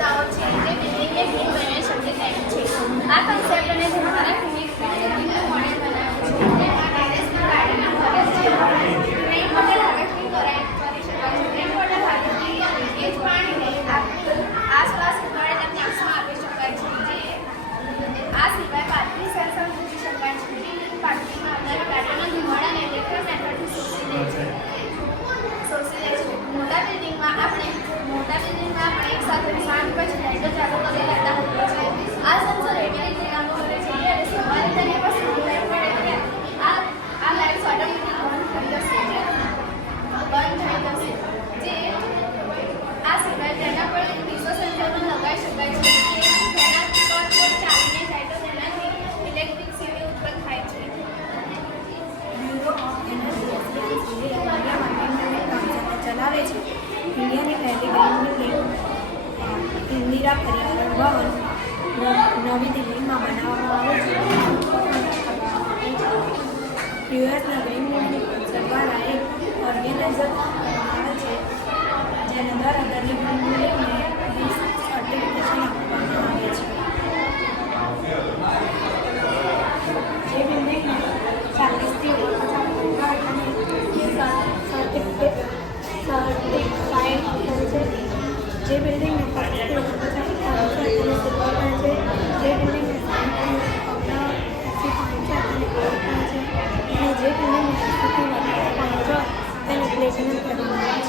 વિશેષતાઓ છે જે બિલ્ડિંગને ગ્રીન બનાવી શકે તેમ છે. આ કન્સેપ્ટ અને ધ્યાનમાં રાખીને બિલ્ડિંગનું મોડેલ બનાવ્યું છે. તેમાં ટેરેસના ગાર્ડનના ફરજ છે. રેઇન વોટર હાર્વેસ્ટિંગ કરી શકાય છે. રેઇન વોટર હાર્વેસ્ટિંગ એ જ પાણીને આસપાસ ઉગાડેલા પ્લાન્ટ્સમાં આપી શકાય છે. આ સિવાય પાર્કિંગ સેન્સર મૂકી શકાય છે. બિલ્ડિંગ પાર્કિંગમાં આવનારા ગાડીઓના ધુમાડાને ઇલેક્ટ્રિક મેથડથી શોષી લે છે. મોટા બિલ્ડિંગમાં આપણે એક સાથે 5 લાઇટો ચાલુ કરી લેતા હોઈએ છીએ. આ સેન્સર એવી રીતે કામ કરે છે કે સવારે તેની પર સનલાઇટ પડે એટલે આ લાઇટ્સ ઓટોમેટિક બંધ થઈ જશે. જે આ સિવાય તેના પર પીઝો સેન્સર પણ લગાવી શકાય છે કે તેના પર કોઈ ચાલીને જાય તો તેનાથી ઇલેક્ટ્રિસિટી ઉત્પન્ન થાય છે. બ્યુરો ઓફ એનર્જી ચલાવે છે. ઇન્ડિયાની પહેલી ગ્રીન બિલ્ડિંગ ઇન્દિરા પર્યાવરણ ભવન નવી દિલ્હીમાં બનાવવામાં આવે છે. યુએસના ગ્રીન બિલ્ડિંગ દ્વારા એક ઓર્ગેનાઇઝર આવે છે જેને દર અંદરની ગ્રીન બિલ્ડિંગને 20 સર્ટિફિકેશન આપવામાં આવે છે. જે બિલ્ડિંગને 40થી 50 અને સર્ટિફાઈડ કરે છે. જે બિલ્ડિંગને 50થી 50 અને સિલ્વર મળે છે. જે બિલ્ડિંગને 60 અને 5 અને જે બિલ્ડિંગને 80થી વધુ 5 તેને પ્લેટિનમ કહેવામાં આવે છે.